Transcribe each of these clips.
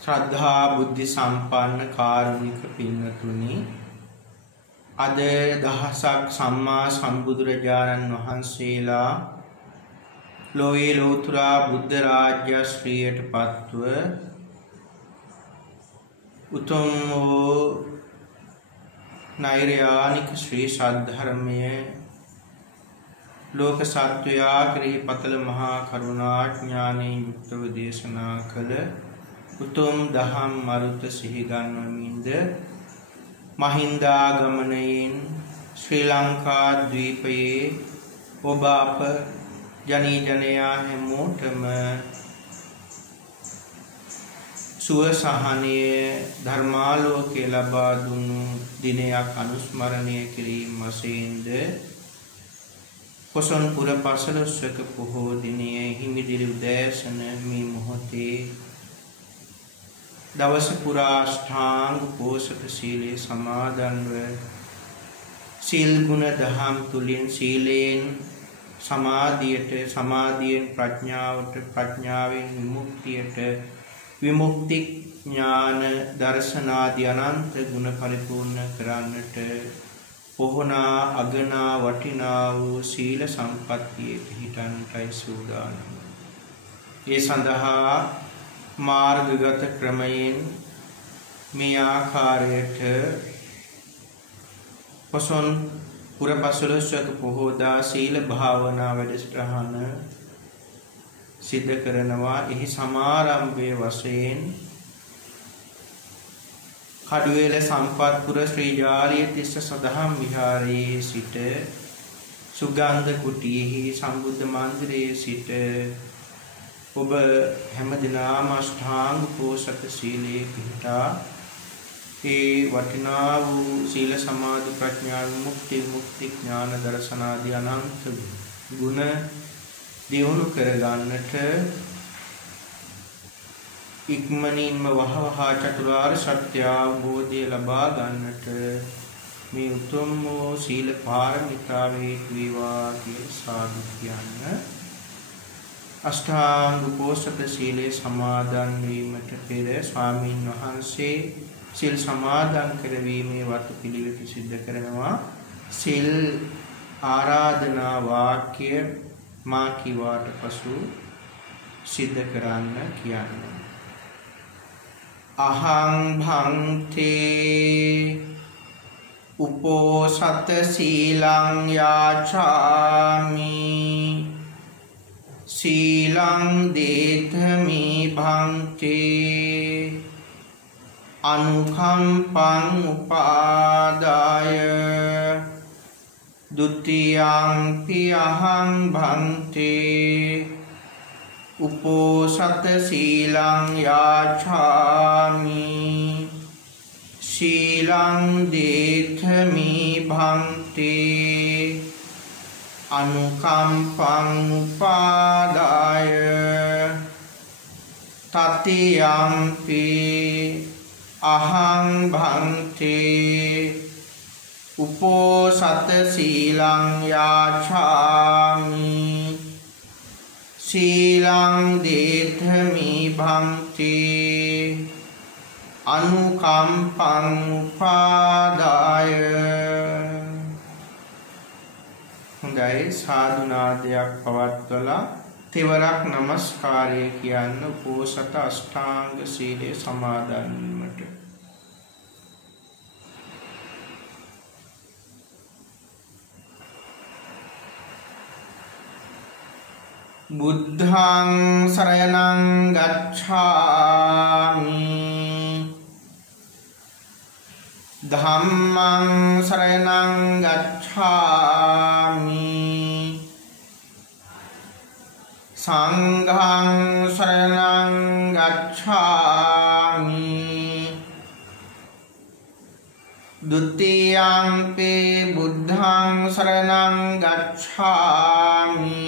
ශ්‍රද්ධා බුද්ධ සම්පන්න කාරුණික පින්වතුනි, අද දහසක් සම්මා සම්බුදුරජාණන් වහන්සේලා ලෝයේ ලෝතුරා බුද්ධ රාජ්‍ය ශ්‍රීයට පත්ව උතුම් වූ නෛර්යානික ශ්‍රී සද්ධර්මය ලෝක සත්වයා කෙරෙහි පතල මහා කරුණා ඥානයෙන් යුක්තව දේශනා කළ උතුම් දහම් මරුත සිහි ගන්වමින්ද මහින්දාගමනයෙන් ශ්‍රී ලංකා ද්වීපයේ ඔබ අප ජනී ජනයා හැමෝටම සුව සහනය ධර්මාලෝකය ලබා දුන්නු දිනයක් අනුස්මරණය කිරීම වශයෙන්ද පොසොන් පුර පසළොස්වක පොහෝ දිනයේ හිමිදිරි උදෑසන මේ මොහොතේ දවස පුරා අෂ්ටාංග පෝෂක සීලේ සමාදන්ව සීල් ගුණ දහම් තුලින් සීලෙන් සමාධියට, සමාධියෙන් ප්‍රඥාවට, ප්‍රඥාවෙන් විමුක්තියට, විමුක්ති ඥාන දර්ශනාදී අනන්ත ගුණ පරිපූර්ණ කරන්නට පොහොනා අගනා වටිනා වූ සීල සම්පත්තියේ පිහිටන්ටයි සූදානම්. ඒ සඳහා මාර්ගගත ක්‍රමයෙන් මේ ආකාරයට පොසොන් පුර පසළොස්වක පොහෝදා සීල භාවනා වැඩසටහන සිද්ධ කරනවා. එහි සමාරම්භයේ වශයෙන් කඩුවේල සම්පත්පුර ශ්‍රී ජාලිය තිස්ස සදහම් විහාරයේ සිට සුගන්ධ කුටියෙහි සම්බුද්ධ මන්දිරයේ සිට ඔබ හැමදිනම අෂ්ටාංග පෝෂක සීලේ පිහිටා ඒ වටිනා වූ සීල සමාධි ප්‍රඥා මුක්ති ඥාන දර්ශනාදී අනන්ත ගුණ දියුණු කරගන්නට ඉක්මනින්ම වහවහා චතුරාර්ය සත්‍ය අවබෝධය ලබා ගන්නට මේ උතුම් වූ සීල පාරමිතාවේ වේවා කියලා සාදු කියන්න. අෂ්ටාංග පෝෂක සීලේ සමාදන් වීමට පෙර ස්වාමීන් වහන්සේ සීල් සමාදන් කරවීමේ වතු පිළිවෙත සිද්ධ කරනවා. සීල් ආරාධනා වාක්‍ය මා කිවාට පසු සිද්ධ කරන්න කියන්නේ. අහං භන්තේ උපෝසත සීලං යාචාමි සීලං දේතමි භන්තේ අනුකම්පං උපාදාය ဒုတိ යං පි අහං භන්තේ උපෝසත සීලං යාචාමි සීලං දේතමි භන්තේ අනුකම්පං උපාදාය තතියම්පි අහං භන්තේ උපෝසත සීලං යාචාමි සීලං දේතමි භන්තේ අනුකම්පං උපාදාය. හොඳයි, සාදු නාදයක් පවත්වලා තෙවරක් නමස්කාරය කියන්න උපෝසත අෂ්ටාංග සීලේ සමාදන් වීමට. බුද්ධං සරණං ගච්ඡාමි ධම්මං සරණං ගච්ඡාමි සංඝං සරණං ගච්ඡාමි ဒုတိ යං බුද්ධං සරණං ගච්ඡාමි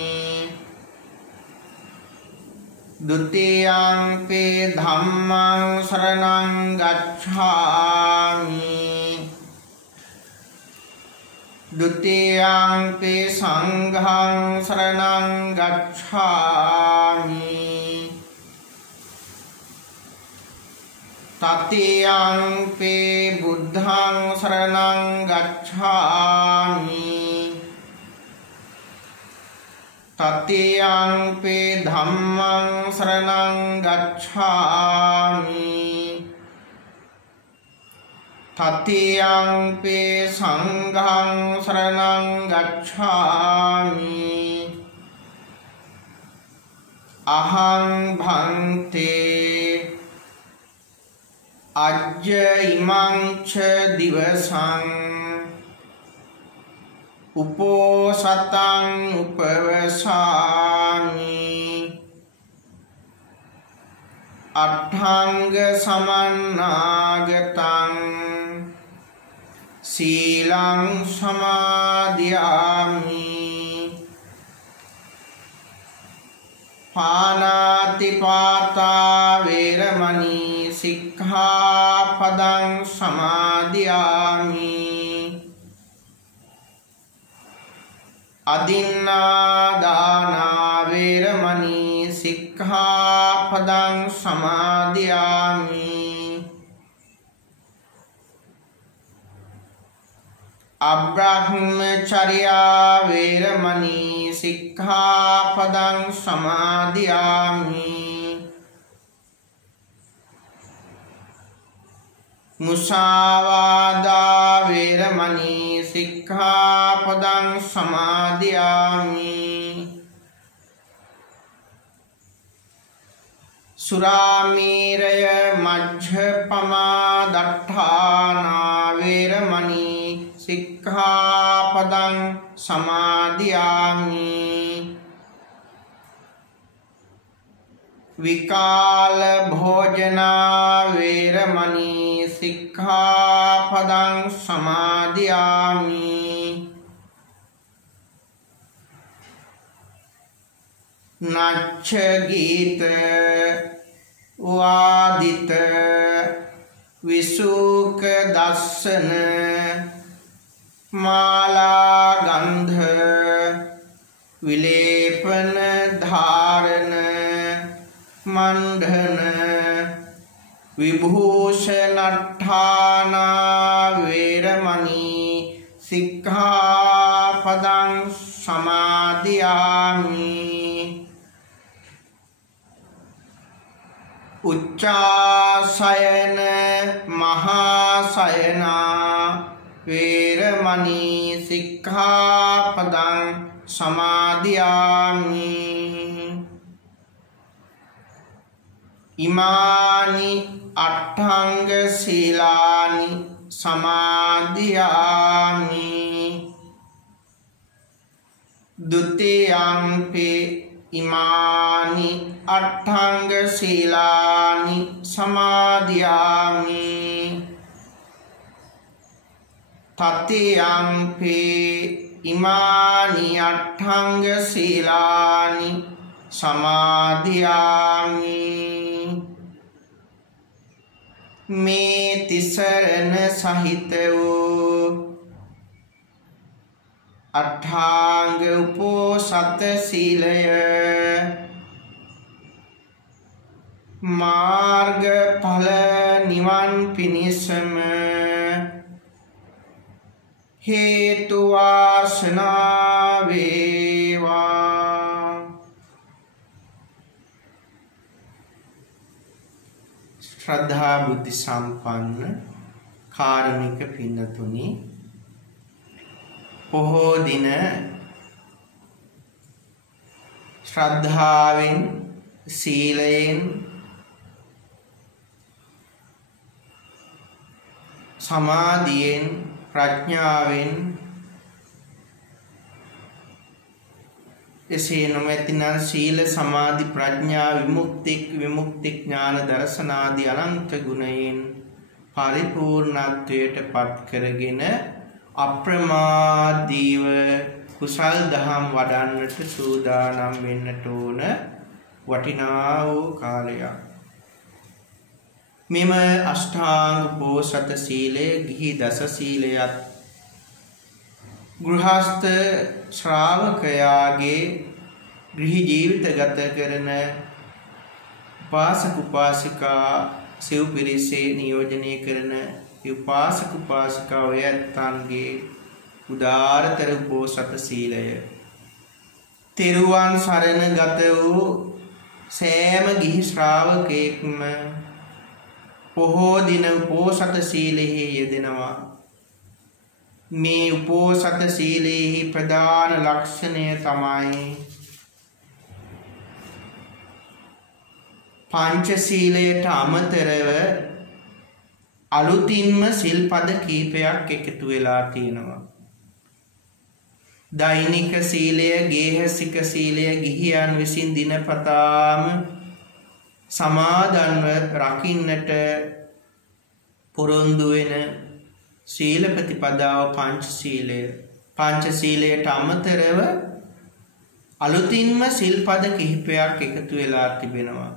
ဒုတိ යං ධම්මං සරණං ගච්ඡාමි ဒုတိ යං සංඝං සරණං ගච්ඡාමි तत्यंपि बुद्धं शरणं गच्छामि तत्यंपि धम्मं शरणं गच्छामि तत्यंपि संघं शरणं गच्छामि अहं भन्ते अद्य इमं च दिवसं उपोषतं उपवसामि अष्टांग समन्नागतं शीलं समादयामि पानातिपाता वैरमणि सिक्खापदं समादयामि अदिन्नादाना वैरमणि सिक्खापदं समादयामि अब्रह्मचर्या वैरमणि सिक्खापदं समादयामि मुसावादा वैरमणि सिक्खापदं समादयामि सुरामेरय मज्जपमा दट्ठाना वैरमणि सिक्खापदं समादयामि विकाल भोजना वैरमणि सिक्खापदं समादयामि नच्च गीत वादित विसूक दर्शन माला गंध विलेपन धारण मंडन विभूषणट्ठाना वैरमणि सिक्खापदं समादयामि उच्चाशयन महाशयना वैरमणि सिक्खापदं समादयामि इमानि अष्टांग शीलानि समादयामि द्वितीयंपि इमानि अष्टांग शीलानि समादयामि तृतीयंपि इमानि अष्टांग शीलानि समादयामि මේ තිසරණ සහිත වූ අට්ඨාංග උපෝසත සීලය මාර්ගඵල නිවන් පිණිසම හේතු වාසනා වේවා. श्रद्धा बुद्धि संपन्न කාරුණික පින්නතුනි, පොහෝ දින ශ්‍රද්ධාවෙන් සීලයෙන් සමාධියෙන් ප්‍රඥාවෙන් එසේ නොමැතිනම් සීල සමාධි ප්‍රඥා විමුක්ති ඥාන දර්ශනාදී අනන්ත ගුණයෙන් පරිපූර්ණත්වයට පත් කරගෙන අප්‍රමාදීව කුසල් දහම් වඩන්නට සූදානම් වෙන්නට ඕන වටිනා වූ කාලයක්. මෙම අෂ්ටාංග පෝසත සීලය ගිහි දස සීලයත් ගෘහස්ත ශ්‍රාවකයාගේ ගෘහ ජීවිත ගත කරන උපාසක උපාසිකා සිව් පිරිසේ නියෝජනය කරන උපාසක උපාසිකාවෝ යත්තන්ගේ උදාරතර උපෝසත සීලය තෙරුවන් සරණ ගත වූ සෑම ගිහි ශ්‍රාවකයෙක්ම පොහෝ දින උපෝසත සීලෙහි යෙදෙනවා. මේ උපෝසත සීලෙහි ප්‍රධාන ලක්ෂණය තමයි පංචශීලයට අමතරව අලුතින්ම සිල්පද කීපයක් එකතු වෙලා තියෙනවා. දෛනික සීලය, ගේහසික සීලය ගිහියන් විසින් දිනපතාම සමාදන්ව රකින්නට පොරොන්දු වෙන සීල ප්‍රතිපදාව පංචශීලය. පංචශීලයට අමතරව අලුතින්ම සිල්පද කිහිපයක් එකතු වෙලා තිබෙනවා.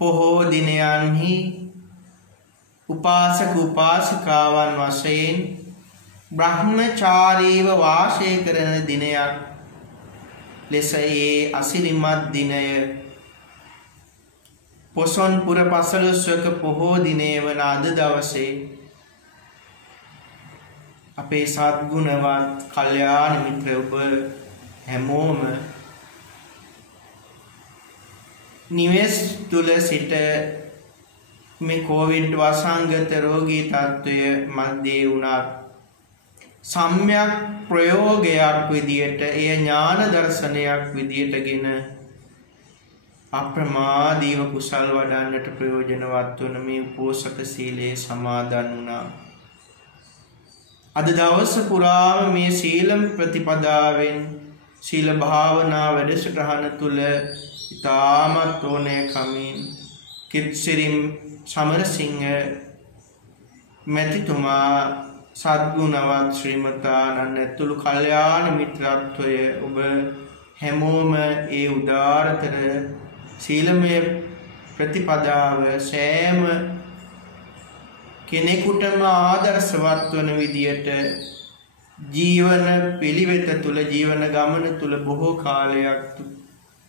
පොහෝ දිනයන්හි උපාසක උපාසිකාවන් වශයෙන් බ්‍රහ්මචාරීව වාසය කරන දිනයක් ලෙස ඒ අසිරිමත් දිනය පොසොන් පුර පසළොස්වක පොහෝ දිනය වන අද දවසේ අපේ සත්ගුණවත් කල්යාණ මිත්‍ර ඔබ හැමෝම නිවෙස් තුල සිට මේ කොවිඩ් වසංගත රෝගී තත්ත්වය මැදේ වුණත් සම්‍යක් ප්‍රයෝගයක් විදියට එය ඥාන දර්ශනයක් විදියටගෙන අප්‍රමාදීව කුසල් වඩන්නට ප්‍රයෝජනවත් වන මේ උපෝසත සීලයේ සමාදන් වුණා. අද දවස පුරාම මේ සීලම් ප්‍රතිපදාවෙන් සීල භාවනා වැඩසටහන තුල ඉතාමත් ඕනෑ කමින් කිත්සිරිම් සමරසිංහ මැතිතුමා සද්ගුණවත් ශ්‍රීමතාණන් ඇතුළු කල්යාණ මිත්‍රත්වය ඔබ හැමෝම ඒ උදාරතර සීලමය ප්‍රතිපදාව සෑම කෙනෙකුටම ආදර්ශවත් වන විදියට ජීවන පිළිවෙත තුල ජීවන ගමන තුල බොහෝ කාලයක්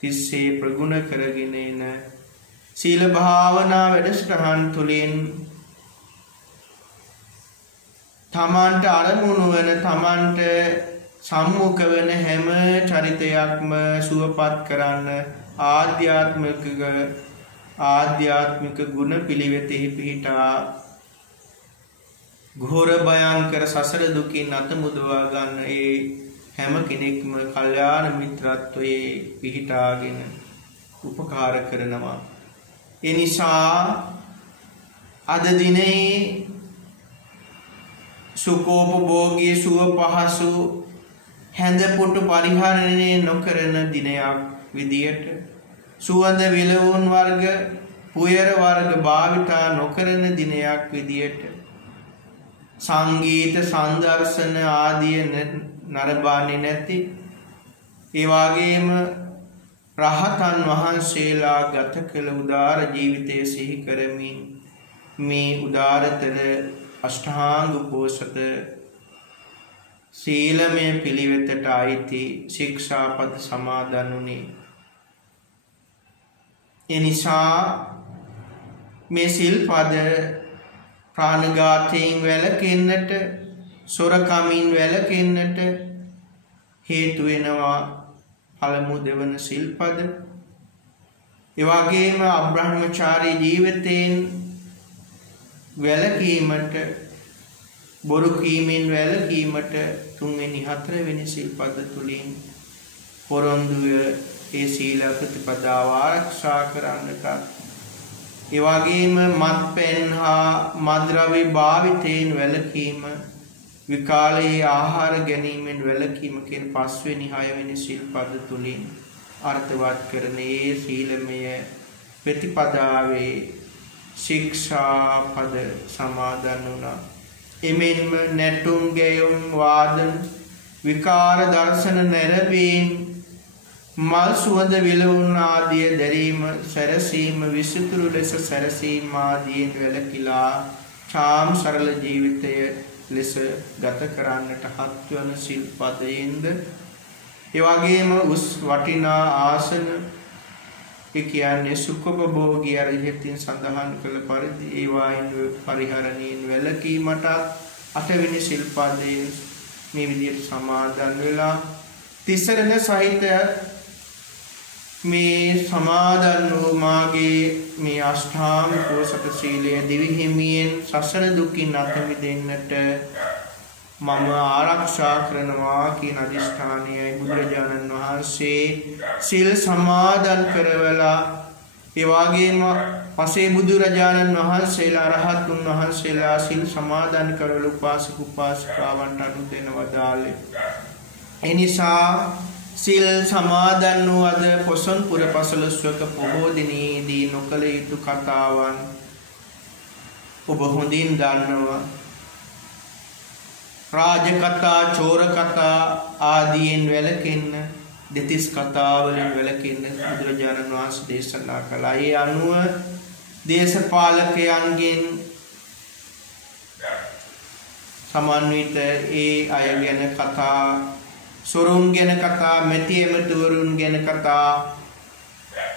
තිස්සේ ප්‍රගුණ කරගෙන එන සීල භාවනා වැඩසටහන් තුලින් තමන්ට අරමුණු වන තමන්ට සම්මුඛ වන හැම චරිතයක්ම සුවපත් කරන්න ආධ්‍යාත්මික ගුණ පිළිවෙතෙහි පිහිටා ඝෝර භයංකර සසර දුකින් අත මුදවා ගන්න ඒ හැම කෙනෙක්ම කල්යාණ මිත්‍රත්වයේ පිහිටාගෙන උපකාර කරනවා. ඒ නිසා අද දිනේ සුඛෝපභෝගී සුව පහසු හැඳපොටු පරිහරණය නොකරන දිනයක් විදියට සුවඳ විලවුන් වර්ග පුයර වර්ග භාවිතා නොකරන දිනයක් විදියට සංගීත සංදර්ශන ආදී නරඹන්නේ නැති ඒ වගේම රහතන් වහන්සේලා ගත කළ උදාර ජීවිතය සිහි කරමින් මේ උදාරතර අෂ්ටාංග උපෝසත සීලමය පිළිවෙතට අයිති ශික්ෂාපද සමාදන් වුණේ. එනිසා මේ සිල්පද ප්‍රාණඝාතයෙන් වැළකෙන්නට සොරකමින් වැළකෙන්නට හේතු වෙනවා පළමු දෙවන සිල්පද. ඒ වගේම අබ්‍රහ්මචාරී ජීවිතයෙන් වැළකීමට බොරු කීමෙන් වැළකීමට තුන්වෙනි හතරවෙනි සිල්පද තුලින් පොරොන්දු ඒ සීල ප්‍රතිපදාව ආරක්ෂා කරන්නට ඒ වගේම මත්පැන් හා මත්ද්‍රව්‍ය භාවිතයෙන් වැළකීම විකාලයේ ආහාර ගැනීමෙන් වැළකීම කියන පස්වෙනි හයවෙනි සිල්පද තුලින් අර්ථවත් කරන ඒ සීලමය ප්‍රතිපදාවේ ශික්ෂාපද සමාදන් වුණා. එමෙන්ම නැටුම් ගැයුම් වාදන විකාර දර්ශන නැරඹීම් මල් සුවඳ විලවුන් ආදිය දැරීම සැරසීම විසුතුරු ලෙස සැරසීම ආදීන් වැළකීලා ඡාම් සරල ජීවිතය ලෙස ගත කරන්නට හත්වන සිල්පදයෙන්ද ඒ වගේම උස් වටිනා ආසන ඒ කියන්නේ සුඛෝපභෝගී අර ඉහතින් සඳහන් කළ පරිදි ඒ වයින් පරිහරණයෙන් වැළකීමට අටවෙනි ශිල්පදයේ මේ විදිහට සමාදන් වෙලා තිසරණ සහිත මේ සමාදන් වූ මාගේ මේ අෂ්ටාංග පෝසක සීලය දිවි හිමියෙන් සසර දුකින් අත මිදෙන්නට මම ආරක්ෂා කරනවා කියන අදිෂ්ඨානයයි බුදුරජාණන් වහන්සේ සිල් සමාදන් කරවලා ඒ වගේම පසේ බුදුරජාණන් වහන්සේලා රහතුන් වහන්සේලා සිල් සමාදන් කරවල උපාසක උපාසිකාවන්ට අනුදෙන වදාළේ. ඒ නිසා සිල් සමාදන් වූ අද පොසොන් පුර පසළොස්වක පොහෝ දිනේදී නොකළ යුතු කතාවන් ඔබ හොඳින් දන්නවා. රාජ කතා, චෝර කතා ආදීන් වැළකෙන්න, දෙතිස් කතා වලින් වැළකෙන්න බුදුරජාණන් වහන්සේ දේශනා කළා. ඒ අනුව දේශපාලකයන්ගෙන් සමන්විත ඒ අය ගැන කතා, සොරුන් ගැන කතා, මෙති එමෙතුවරුන් ගැන කතා,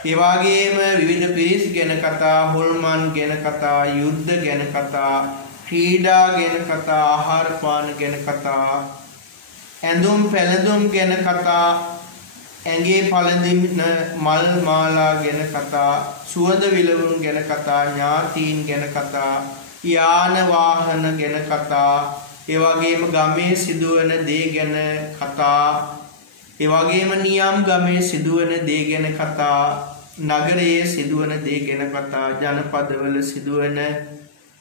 ඒ වගේම විවිධ පිරිස් ගැන කතා, හොල්මන් ගැන කතා, යුද්ධ ගැන කතා, ක්‍රීඩා ගැන කතා, ආහාර පාන ගැන කතා, ඇඳුම් පැළඳුම් ගැන කතා, ඇඟේ පළඳින මල් මාලා ගැන කතා, සුවඳ විලවුන් ගැන කතා, ඥාතීන් ගැන කතා, යාන වාහන ගැන කතා, ඒ වගේම ගමේ සිදුවන දේ ගැන කතා, ඒ වගේම නියම් ගමේ සිදුවන දේ ගැන කතා, නගරයේ සිදුවන දේ ගැන කතා, ජනපදවල සිදුවන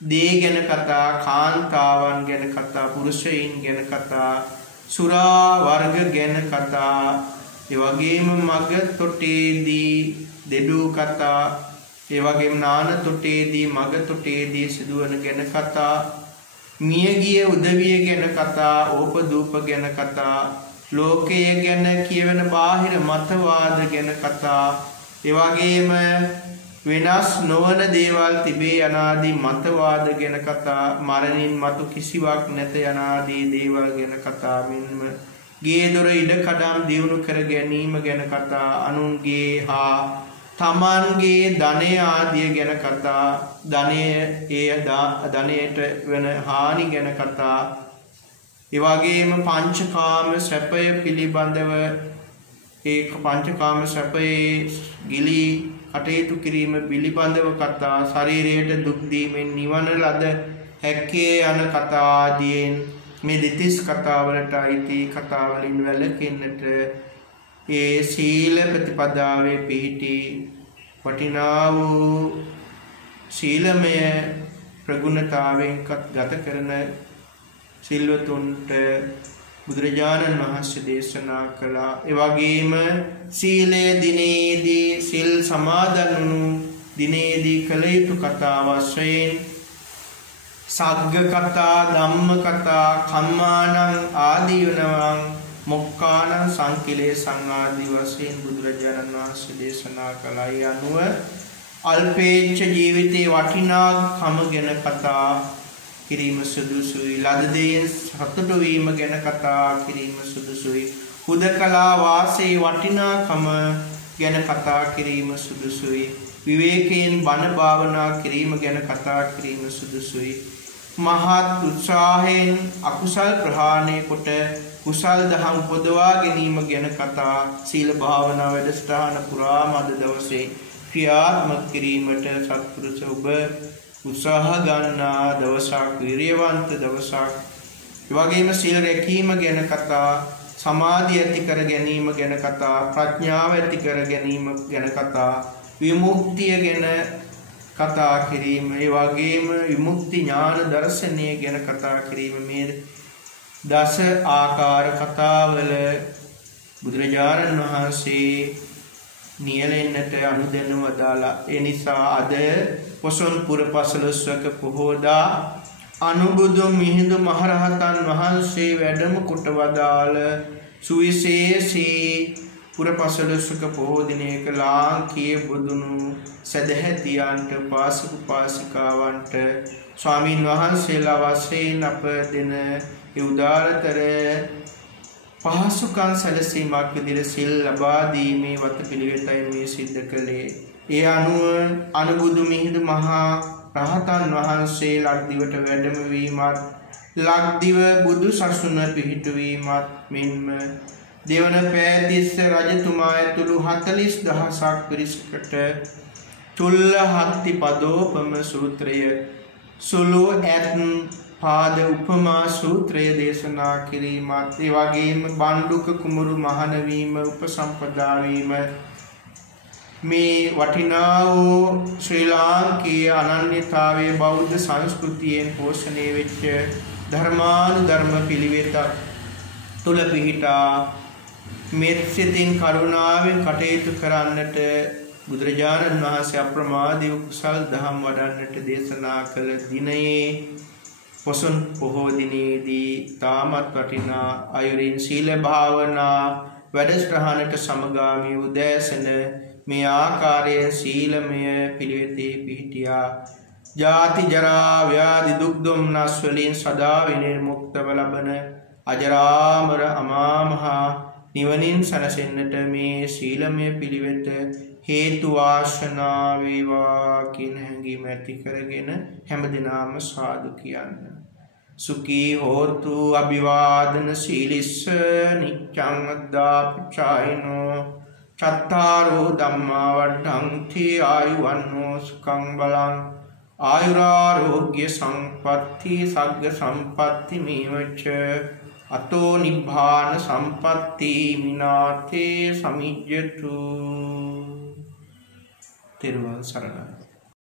දේ ගැන කතා, කාන්තාවන් ගැන කතා, පුරුෂයින් ගැන කතා, සුරා වර්ග ගැන කතා, ඒ වගේම මග තොටේදී දෙඩු කතා, ඒ වගේම නාන තොටේදී මග තොටේදී සිදුවන ගැන කතා, මියගිය උදවිය ගැන කතා, ඕපදූප ගැන කතා, ලෝකය ගැන කියවෙන බාහිර මතවාද ගැන කතා, ඒ වගේම වෙනස් නොවන දේවල් තිබේ යනාදී මතවාද ගැන කතා, මරණින් මතු කිසිවක් නැත යනාදී දේවල් ගැන කතා, මෙන්ම ගේ දොර ඉඩකඩම් දියුණු කර ගැනීම ගැන කතා, අනුන්ගේ හා තමන්ගේ ධනය ආදිය ගැන කතා, ධනයට වෙන හානි ගැන කතා, ඒ වගේම පංචකාම සැපය පිළිබඳව ඒ පංචකාම සැපයේ ගිලී කටයුතු කිරීම පිළිබඳව කතා, ශරීරයට දුක් දීමෙන් නිවන ලද හැක්කේ යන කතා ආදීන් මේ දෙතිස් කතාවලට අයිති කතාවලින් වැළකෙන්නට ඒ සීල ප්‍රතිපදාවේ පිහිටි වටිනා වූ සීලමය ප්‍රගුණතාවෙන් ගත කරන සිල්වතුන්ට බුදුරජාණන් වහන්සේ දේශනා කළා. ඒ වගේම සීලය දිනේදී සිල් සමාදන් වුණු දිනේදී කළ යුතු කතා වශයෙන් සග්ග කතා, ධම්ම කතා, කම්මානං ආදීනවං, මොක්කානං සංකිලේසං ආදී වශයෙන් බුදුරජාණන් වහන්සේ දේශනා කළා. ඒ අනුව අල්පේච්ඡ ජීවිතේ වටිනාකම ගැන කතා කිරීම සුදුසුයි. ලද දෙයින් සතුටු වීම ගැන කතා කිරීම සුදුසුයි. හුදකලා වාසයේ වටිනාකම ගැන කතා කිරීම සුදුසුයි. විවේකයෙන් බණ භාවනා කිරීම ගැන කතා කිරීම සුදුසුයි. මහත් උත්සාහයෙන් අකුසල් ප්‍රහාණය කොට කුසල් දහම් උපදවා ගැනීම ගැන කතා, සීල භාවනා වැඩසටහන පුරාම අද දවසේ ක්‍රියාත්මක කිරීමට සත්පුරුෂ ඔබ උත්සාහ ගන්නා දවසක්, විරියවන්ත දවසක්. ඒ වගේම සීල රැකීම ගැන කතා, සමාධිය ඇති කර ගැනීම ගැන කතා, ප්‍රඥාව ඇති කර ගැනීම ගැන කතා, විමුක්තිය ගැන කතා කිරීම, ඒ වගේම විමුක්ති ඥාන දර්ශනය ගැන කතා කිරීම, මේ දස ආකාර කතාවල බුදුරජාණන් වහන්සේ නියැලෙන්නට අනුදැන වදාලා. ඒ නිසා අද පොසොන් පුර පසළොස්වක පොහෝදා අනුබුදු මිහිඳු මහරහතන් වහන්සේ වැඩම කොට වදාළ සුවිශේෂී පුර පසළොස්වක පොහෝ දිනයක ලාංකීය බුදුණු සදහැතියන්ට, උපාසක උපාසිකාවන්ට, ස්වාමීන් වහන්සේලා වශයෙන් අප දෙන ඒ උදාරතර පහසුකම් සැලසීමක් විදිහට සිල් ලබා දීමේ වතපිළිවෙතයි මේ සිද්ධ කළේ. ඒ අනුව අනුබුදු මිහිඳු මහා රහතන් වහන්සේ ලක්දිවට වැඩම වීමත් ලක්දිව බුදු සසුන පිහිටුවීමත් මෙන්ම දෙවන පෑතිස්ස රජතුමා ඇතුළු 40000ක් පිරිසකට චුල්ල හත්ති පදෝපම සූත්‍රය සුළු ඇත් පාද උපමා සූත්‍රය දේශනා කිරීමත් ඒ වගේම බණ්ඩුක කුමරු මහණ වීම උපසම්පදා වීම මේ වටිනා වූ ශ්‍රී ලාංකීය අනන්‍යතාවයේ බෞද්ධ සංස්කෘතියෙන් පෝෂණය වෙච්ච ධර්මානුධර්ම පිළිවෙතක් තුල පිහිටා මෙත්සිතින් කරුණාවෙන් කටයුතු කරන්නට බුදුරජාණන් වහන්සේ අප්‍රමාදීව කුසල් දහම් වඩන්නට දේශනා කළ දිනයේ පොසොන් පොහෝ දිනේදී තාමත් වටිනා අයුරින් සීල භාවනා වැඩසටහනට සමගාමී උදෑසන මේ ආකාරයෙන් සීලමය පිළිවෙතේ පිහිටියා. ජාති ජරා ව්‍යාධි දුක් දුම්නස් වලින් සදා විනිර්මුක්තව ලබන අජරාමර අමා මහ නිවනින් සැනසෙන්නට මේ සීලමය පිළිවෙත හේතු වාසනා වේවා කියන හැඟීම ඇති කරගෙන හැමදිනම සාදු කියන්න. සුඛී හෝතු අභිවාදන සීලිස්ස නිච්ඡං අද්දාපචායිනෝ චත්තාරෝ ධම්මා වඩ්ඩಂತಿ ආයුවන්නෝ සුඛං බලං ආයුරාෝග්‍ය සම්පatti සග්ග සම්පatti මේවච අතෝ නිබ්බාන සම්පatti මිනාතේ සමිජ්ජතු. තෙරුවන් සරණයි.